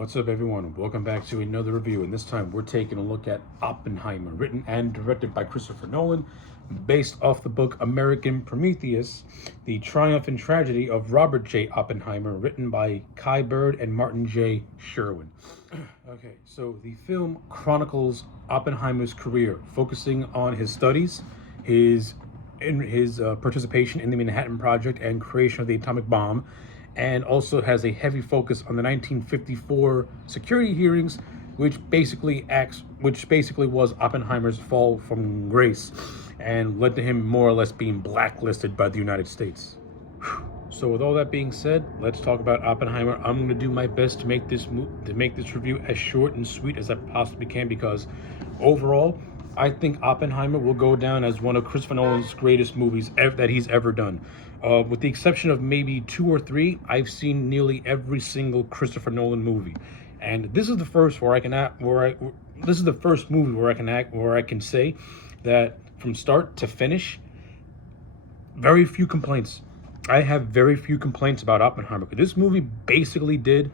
What's up, everyone? Welcome back to another review, and this time we're taking a look at Oppenheimer, written and directed by Christopher Nolan, based off the book American Prometheus, the triumph and tragedy of Robert J. Oppenheimer, written by Kai Bird and Martin J. Sherwin. Okay, so the film chronicles Oppenheimer's career, focusing on his studies, his participation in the Manhattan Project and creation of the atomic bomb, and also has a heavy focus on the 1954 security hearings, which basically was Oppenheimer's fall from grace and led to him more or less being blacklisted by the United States. So with all that being said, let's talk about Oppenheimer. I'm going to do my best to make this review as short and sweet as I possibly can, because overall, I think Oppenheimer will go down as one of Christopher Nolan's greatest movies that he's ever done. With the exception of maybe 2 or 3, I've seen nearly every single Christopher Nolan movie, and this is the first movie where I can say that from start to finish, very few complaints. I have very few complaints about Oppenheimer. This movie basically did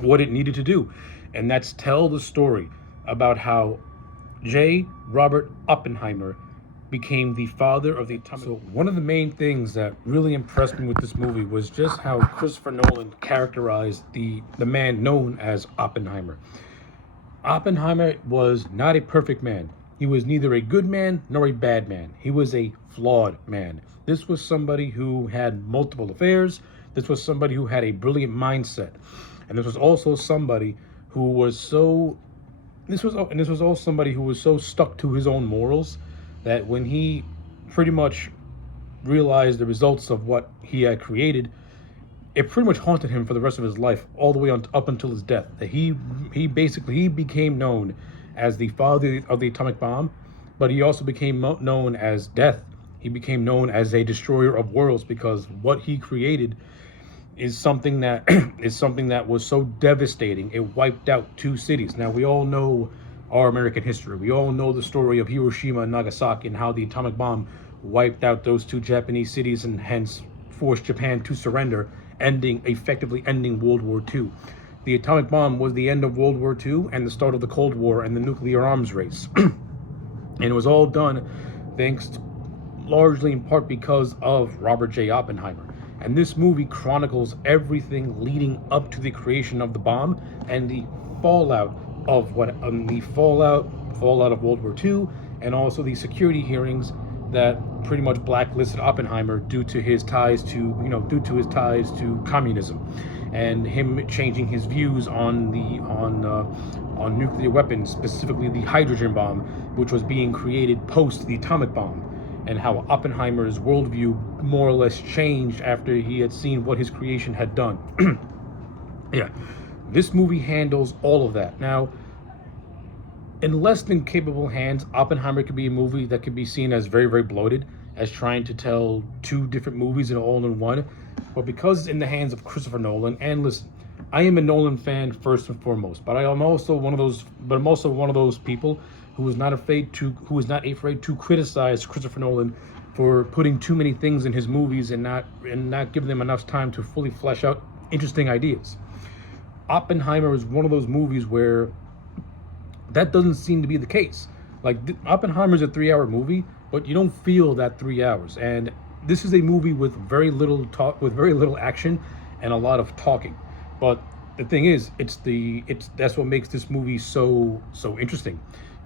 what it needed to do, and that's tell the story about how J. Robert Oppenheimer became the father of the atomic. So one of the main things that really impressed me with this movie was just how Christopher Nolan characterized the man known as Oppenheimer. Oppenheimer was not a perfect man. He was neither a good man nor a bad man. He was a flawed man. This was somebody who had multiple affairs. This was somebody who had a brilliant mindset. And this was also somebody who was so somebody who was so stuck to his own morals that when he pretty much realized the results of what he had created, it pretty much haunted him for the rest of his life, all the way up until his death. That he became known as the father of the atomic bomb, but he also became known as death. He became known as a destroyer of worlds, because what he created is something that was so devastating. It wiped out 2 cities. Now, we all know our American history. We all know the story of Hiroshima and Nagasaki and how the atomic bomb wiped out those 2 Japanese cities and hence forced Japan to surrender, effectively ending World War II. The atomic bomb was the end of World War II and the start of the Cold War and the nuclear arms race. And it was all done largely in part because of Robert J. Oppenheimer. And this movie chronicles everything leading up to the creation of the bomb and the fallout of fallout of World War II, and also the security hearings that pretty much blacklisted Oppenheimer due to his ties to communism, and him changing his views on nuclear weapons, specifically the hydrogen bomb, which was being created post the atomic bomb, and how Oppenheimer's worldview more or less changed after he had seen what his creation had done. Yeah, this movie handles all of that. Now, in less than capable hands, Oppenheimer could be a movie that could be seen as very, very bloated, as trying to tell 2 different movies all in one. But because it's in the hands of Christopher Nolan, and listen, I am a Nolan fan first and foremost, but I'm also one of those people who is not afraid to criticize Christopher Nolan for putting too many things in his movies and not giving them enough time to fully flesh out interesting ideas. Oppenheimer is one of those movies where that doesn't seem to be the case. Like, Oppenheimer's a 3-hour movie, but you don't feel that 3 hours. And this is a movie with very little action and a lot of talking. But the thing is, that's what makes this movie so interesting,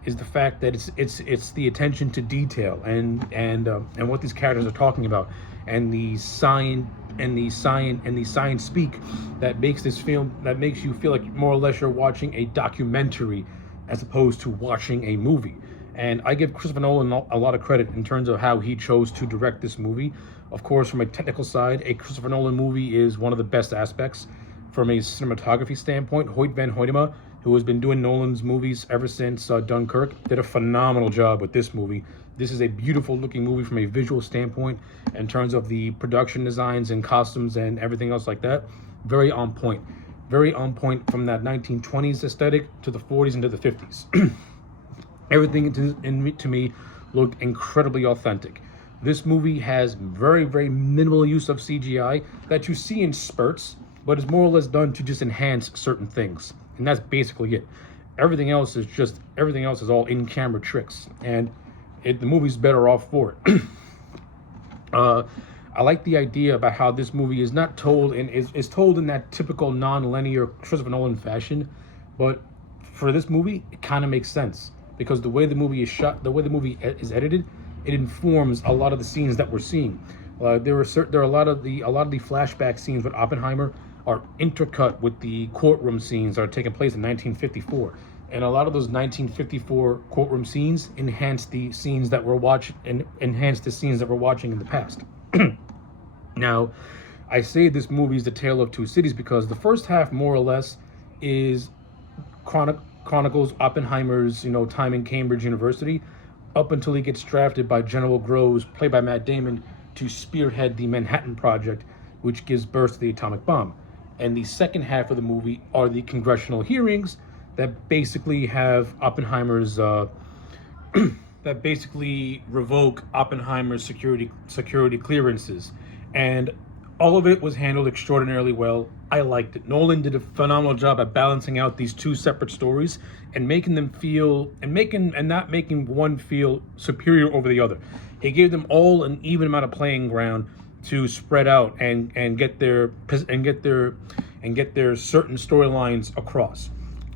is the fact that it's the attention to detail and what these characters are talking about, and the science speak that makes you feel like more or less you're watching a documentary as opposed to watching a movie. And I give Christopher Nolan a lot of credit in terms of how he chose to direct this movie. Of course, from a technical side, a Christopher Nolan movie is one of the best aspects. From a cinematography standpoint, Hoyt van Hoytema, who has been doing Nolan's movies ever since Dunkirk, did a phenomenal job with this movie. This is a beautiful looking movie from a visual standpoint, in terms of the production designs and costumes and everything else like that. Very on point. Very on point, from that 1920s aesthetic to the 40s and to the 50s. Everything to me looked incredibly authentic. This movie has very, very minimal use of CGI that you see in spurts, but it's more or less done to just enhance certain things, and that's basically it. Everything else is all in camera tricks, and the movie's better off for it. uh, I like the idea about how this movie is not told and is told in that typical non-linear Christopher Nolan fashion, but for this movie, it kind of makes sense because the way the movie is shot, the way the movie is edited, it informs a lot of the scenes that we're seeing. There are a lot of the flashback scenes with Oppenheimer are intercut with the courtroom scenes that are taking place in 1954, and a lot of those 1954 courtroom scenes enhance the scenes that we're watching and enhance the scenes that we're watching in the past. Now, I say this movie is the tale of two cities because the first half, more or less, is chronicles Oppenheimer's time in Cambridge University, up until he gets drafted by General Groves, played by Matt Damon, to spearhead the Manhattan Project, which gives birth to the atomic bomb. And the second half of the movie are the congressional hearings that basically have Oppenheimer's that basically revoke Oppenheimer's security clearances, and all of it was handled extraordinarily well. I liked it. Nolan did a phenomenal job at balancing out these two separate stories and making them feel and not making one feel superior over the other. He gave them all an even amount of playing ground to spread out and get their certain storylines across.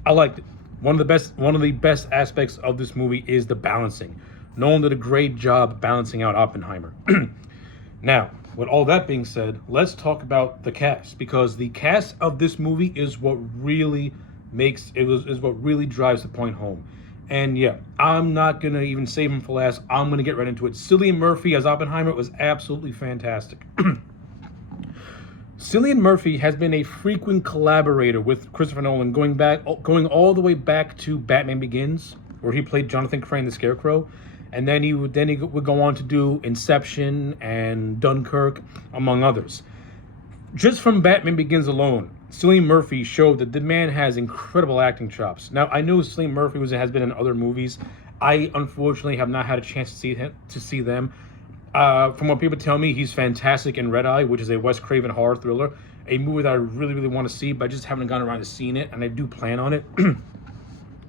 I liked it. One of the best aspects of this movie is the balancing. Nolan did a great job balancing out Oppenheimer. Now, with all that being said, let's talk about the cast, because the cast of this movie is what really drives the point home. And yeah, I'm not gonna even save him for last. I'm gonna get right into it. Cillian Murphy as Oppenheimer was absolutely fantastic. Cillian Murphy has been a frequent collaborator with Christopher Nolan, going all the way back to Batman Begins, where he played Jonathan Crane the Scarecrow, and then he would go on to do Inception and Dunkirk, among others. Just from Batman Begins alone, Cillian Murphy showed that the man has incredible acting chops. Now, I know Cillian Murphy has been in other movies. I unfortunately have not had a chance to see them. From what people tell me, he's fantastic in Red Eye, which is a Wes Craven horror thriller, a movie that I really, really want to see, but I just haven't gotten around to seeing it, and I do plan on it.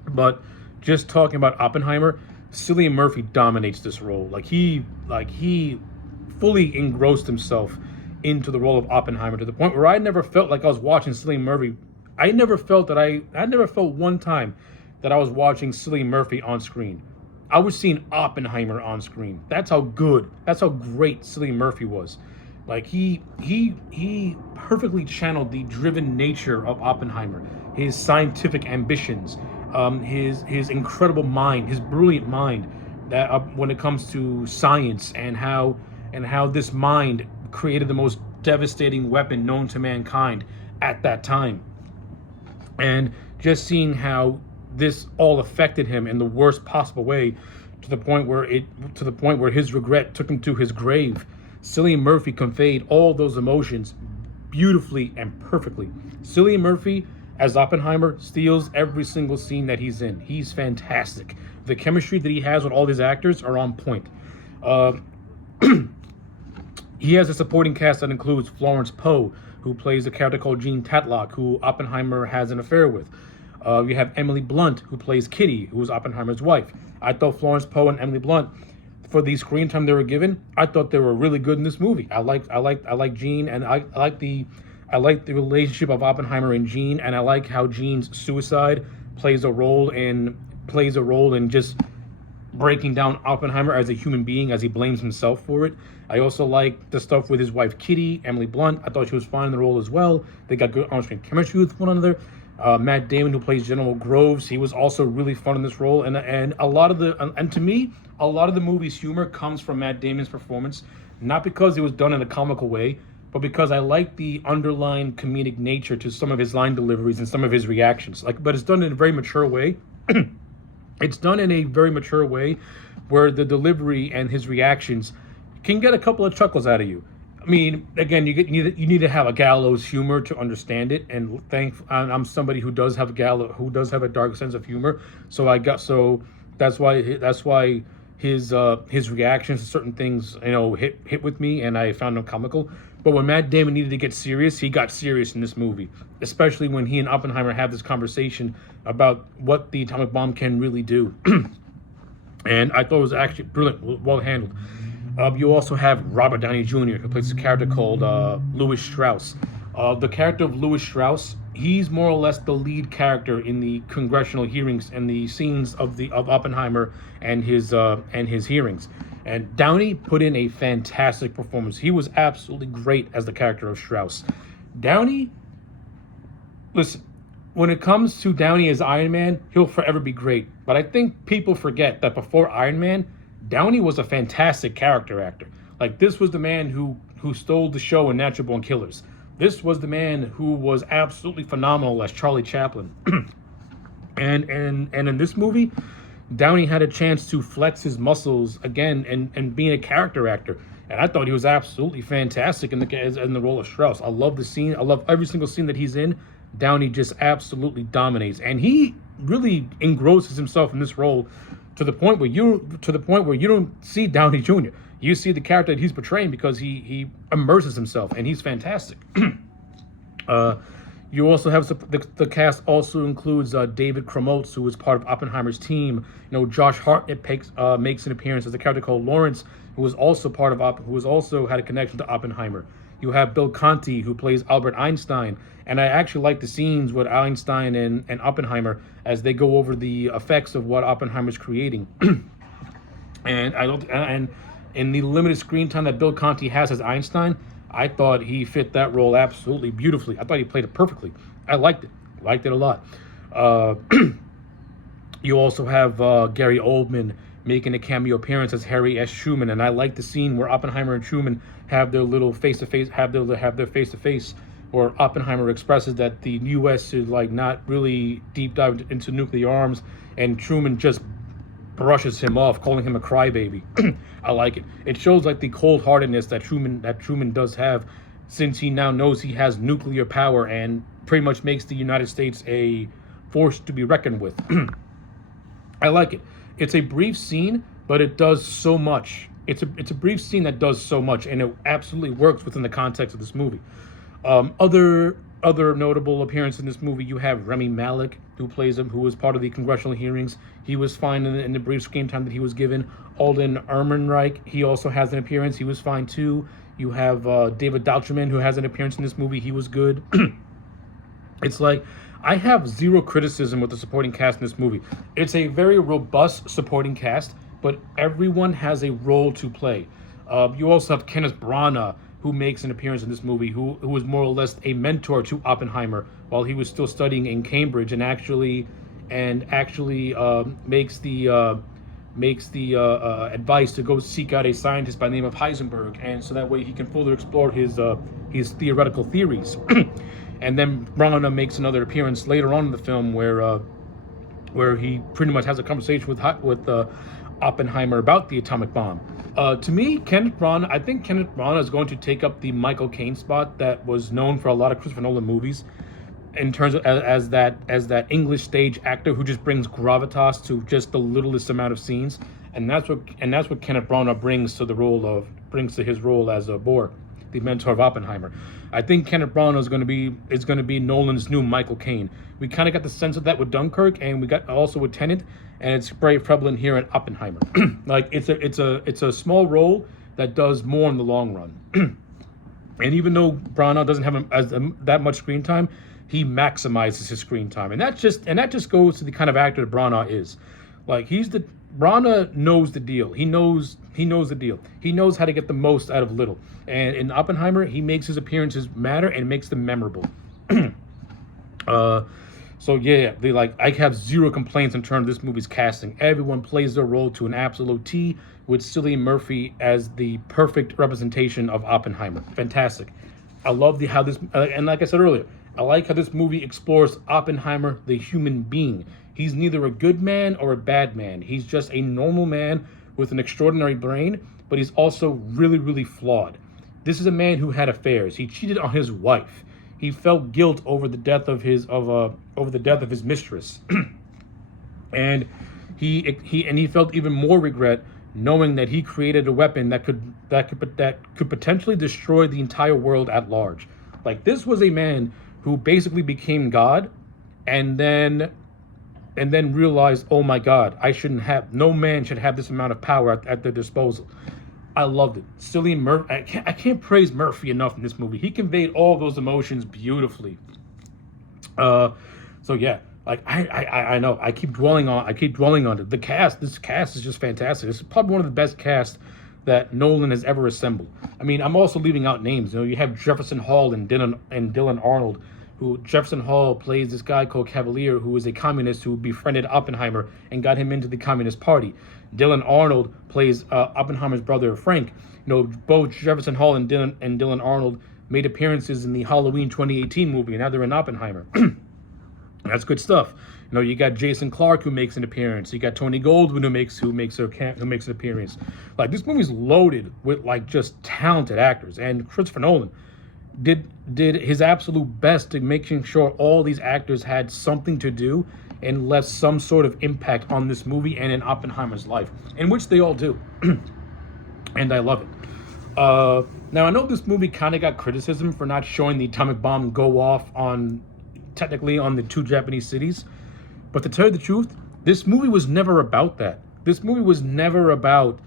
But just talking about Oppenheimer, Cillian Murphy dominates this role. He fully engrossed himself into the role of Oppenheimer, to the point where I never felt like I was watching Cillian Murphy. I never felt one time that I was watching Cillian Murphy on screen. I was seeing Oppenheimer on screen. That's how great Cillian Murphy was. He perfectly channeled the driven nature of Oppenheimer, his scientific ambitions, his incredible mind, his brilliant mind, that when it comes to science, and how this mind created the most devastating weapon known to mankind at that time, and just seeing how this all affected him in the worst possible way, to the point where his regret took him to his grave. Cillian Murphy conveyed all those emotions beautifully and perfectly. Cillian Murphy as Oppenheimer steals every single scene that he's in. He's fantastic. The chemistry that he has with all these actors are on point. He has a supporting cast that includes Florence Poe, who plays a character called Jean Tatlock, who Oppenheimer has an affair with. You have Emily Blunt, who plays Kitty, who is Oppenheimer's wife. I thought Florence Poe and Emily Blunt, for the screen time they were given, I thought they were really good in this movie. I like Jean, and I like the relationship of Oppenheimer and Jean, and I like how Jean's suicide plays a role in just breaking down Oppenheimer as a human being, as he blames himself for it. I also like the stuff with his wife Kitty, Emily Blunt. I thought she was fine in the role as well. They got good on-screen chemistry with one another. Matt Damon, who plays General Groves, he was also really fun in this role. And to me, a lot of the movie's humor comes from Matt Damon's performance, not because it was done in a comical way, but because I like the underlying comedic nature to some of his line deliveries and some of his reactions. But it's done in a very mature way. It's done in a very mature way, where the delivery and his reactions can get a couple of chuckles out of you. I mean, again, you need to have a gallows humor to understand it, and I'm somebody who does have a dark sense of humor. So that's why his reactions to certain things, hit with me, and I found them comical. But when Matt Damon needed to get serious, he got serious in this movie, especially when he and Oppenheimer have this conversation about what the atomic bomb can really do. And I thought it was actually brilliant, well handled. You also have Robert Downey Jr., who plays a character called Louis Strauss. The character of Louis Strauss, he's more or less the lead character in the congressional hearings and the scenes of Oppenheimer and his hearings. And Downey put in a fantastic performance. He was absolutely great as the character of Strauss. Downey, listen, when it comes to Downey as Iron Man, he'll forever be great. But I think people forget that before Iron Man, Downey was a fantastic character actor. Like, this was the man who stole the show in Natural Born Killers. This was the man who was absolutely phenomenal as Charlie Chaplin. and in this movie, Downey had a chance to flex his muscles again and being a character actor. And I thought he was absolutely fantastic in the role of Strauss. I love the scene. I love every single scene that he's in. Downey just absolutely dominates, and he really engrosses himself in this role to the point where you don't see Downey Jr. You see the character that he's portraying because he immerses himself, and he's fantastic. You also have the cast also includes David Krumholtz, who was part of Oppenheimer's team. Josh Hartnett makes an appearance as a character called Lawrence, who was also had a connection to Oppenheimer. You have Bill Conti, who plays Albert Einstein, and I actually like the scenes with Einstein and Oppenheimer as they go over the effects of what Oppenheimer's creating. And in the limited screen time that Bill Conti has as Einstein, I thought he fit that role absolutely beautifully. I thought he played it perfectly. I liked it a lot. You also have Gary Oldman making a cameo appearance as Harry S. Truman, and I like the scene where Oppenheimer and Truman have their little face-to-face, have their face-to-face, where Oppenheimer expresses that the U.S. is not really deep dive into nuclear arms, and Truman just brushes him off, calling him a crybaby. I like it. It shows the cold-heartedness that Truman does have, since he now knows he has nuclear power and pretty much makes the United States a force to be reckoned with. I like it. It's a brief scene, but it does so much. It's a brief scene that does so much, and it absolutely works within the context of this movie. Other notable appearance in this movie, you have Rami Malek, who plays him, who was part of the congressional hearings. He was fine in the brief screen time that he was given. Alden Ehrenreich, he also has an appearance. He was fine too. You have David Daltrey, who has an appearance in this movie. He was good. It's I have zero criticism with the supporting cast in this movie. It's a very robust supporting cast, but everyone has a role to play. You also have Kenneth Branagh, who makes an appearance in this movie, who was more or less a mentor to Oppenheimer while he was still studying in Cambridge, and actually makes the advice to go seek out a scientist by the name of Heisenberg, and so that way he can further explore his theoretical theories. And then Branagh makes another appearance later on in the film where he pretty much has a conversation with Oppenheimer about the atomic bomb. To me, I think Kenneth Branagh is going to take up the Michael Caine spot that was known for a lot of Christopher Nolan movies, in terms of as that English stage actor who just brings gravitas to just the littlest amount of scenes, and that's what Kenneth Branagh brings to his role as Bohr, the mentor of Oppenheimer. I think Kenneth Branagh is going to be Nolan's new Michael Caine. We kind of got the sense of that with Dunkirk, and we got also with Tenet, and it's very prevalent here in Oppenheimer. It's a small role that does more in the long run. And even though Branagh doesn't have that much screen time, he maximizes his screen time, and that just goes to the kind of actor that Branagh is. Branagh knows the deal. He knows the deal. He knows how to get the most out of little. And in Oppenheimer, he makes his appearances matter and makes them memorable. I have zero complaints in terms of this movie's casting. Everyone plays their role to an absolute T, with Cillian Murphy as the perfect representation of Oppenheimer. Fantastic. I love how this, and like I said earlier, I like how this movie explores Oppenheimer, the human being. He's neither a good man or a bad man. He's just a normal man with an extraordinary brain, but he's also really, really flawed. This is a man who had affairs. He cheated on his wife. He felt guilt over the death of his mistress, and he felt even more regret knowing that he created a weapon that could potentially destroy the entire world at large. Like, this was a man who basically became God, and then realized, oh my God, no man should have this amount of power at their disposal. I loved it. Cillian Murphy, I can't praise Murphy enough in this movie. He conveyed all those emotions beautifully. So yeah, like I know I keep dwelling on it. This cast is just fantastic. This is probably one of the best casts that Nolan has ever assembled. I mean, I'm also leaving out names. You know, you have Jefferson Hall and Dylan Arnold. Who Jefferson Hall plays this guy called Cavalier, who is a communist who befriended Oppenheimer and got him into the Communist Party. Dylan Arnold plays Oppenheimer's brother Frank. You know, both Jefferson Hall and Dylan Arnold made appearances in the Halloween 2018 movie, and now they're in Oppenheimer. That's good stuff. You know, you got Jason Clarke who makes an appearance. You got Tony Goldwyn who makes an appearance. Like, this movie's loaded with like just talented actors, and Christopher Nolan did his absolute best to making sure all these actors had something to do and left some sort of impact on this movie and in Oppenheimer's life, in which they all do. And I love it. Now, I know this movie kind of got criticism for not showing the atomic bomb go off technically on the two Japanese cities, but to tell you the truth, this movie was never about that. This movie was never about,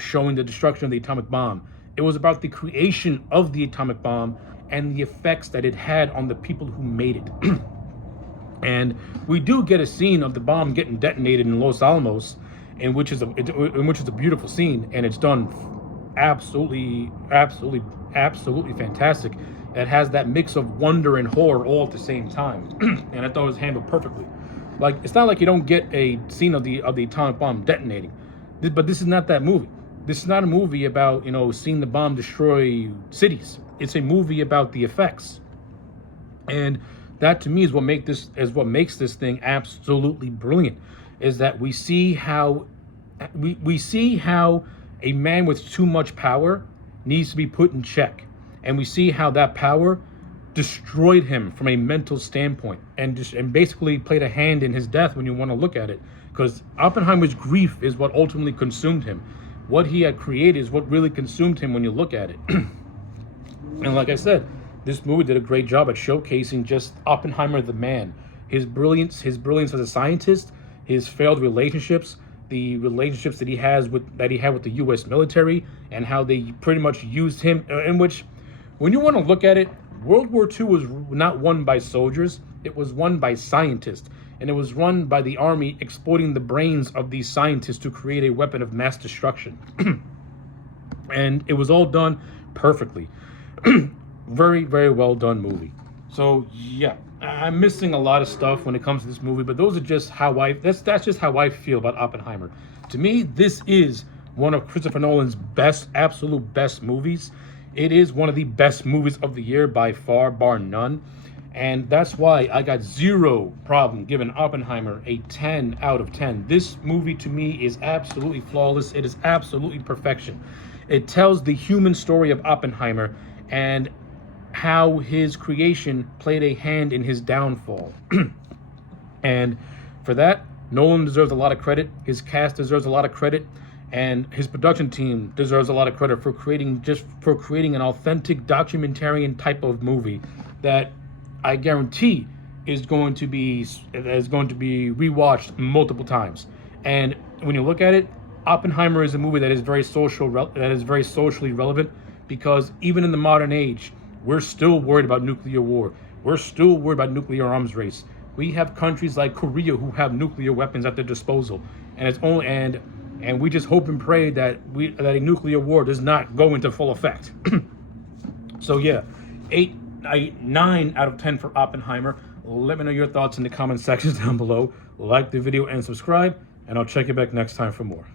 showing the destruction of the atomic bomb. It was about the creation of the atomic bomb and the effects that it had on the people who made it. And we do get a scene of the bomb getting detonated in Los Alamos, in which is a beautiful scene, and it's done absolutely fantastic. It has that mix of wonder and horror all at the same time, and I thought it was handled perfectly. Like, it's not like you don't get a scene of the atomic bomb detonating, but this is not that movie. This is not a movie about, seeing the bomb destroy cities. It's a movie about the effects. And that, to me, is what makes this thing absolutely brilliant, is that we see how a man with too much power needs to be put in check. And we see how that power destroyed him from a mental standpoint and basically played a hand in his death when you want to look at it. Because Oppenheimer's grief is what ultimately consumed him. What he had created is what really consumed him when you look at it. And like I said, this movie did a great job at showcasing just Oppenheimer the man, his brilliance as a scientist, his failed relationships, the relationships that he had with the U.S. military, and how they pretty much used him. In which, when you want to look at it, World War II was not won by soldiers; it was won by scientists. And it was run by the army exploiting the brains of these scientists to create a weapon of mass destruction. And it was all done perfectly. Very, very well done movie. So yeah, I'm missing a lot of stuff when it comes to this movie, but those are just that's just how I feel about Oppenheimer. To me, this is one of Christopher Nolan's absolute best movies. It is one of the best movies of the year by far, bar none. And that's why I got zero problem giving Oppenheimer a 10 out of 10. This movie, to me, is absolutely flawless. It is absolutely perfection. It tells the human story of Oppenheimer and how his creation played a hand in his downfall. And for that, Nolan deserves a lot of credit. His cast deserves a lot of credit. And his production team deserves a lot of credit for creating an authentic documentarian type of movie that I guarantee is going to be rewatched multiple times. And when you look at it, Oppenheimer is a movie that is very socially relevant, because even in the modern age, we're still worried about nuclear war. We're still worried about nuclear arms race. We have countries like Korea who have nuclear weapons at their disposal, and we just hope and pray that a nuclear war does not go into full effect. So yeah, 9 out of 10 for Oppenheimer. Let me know your thoughts in the comment sections down below. Like the video and subscribe, and I'll check you back next time for more.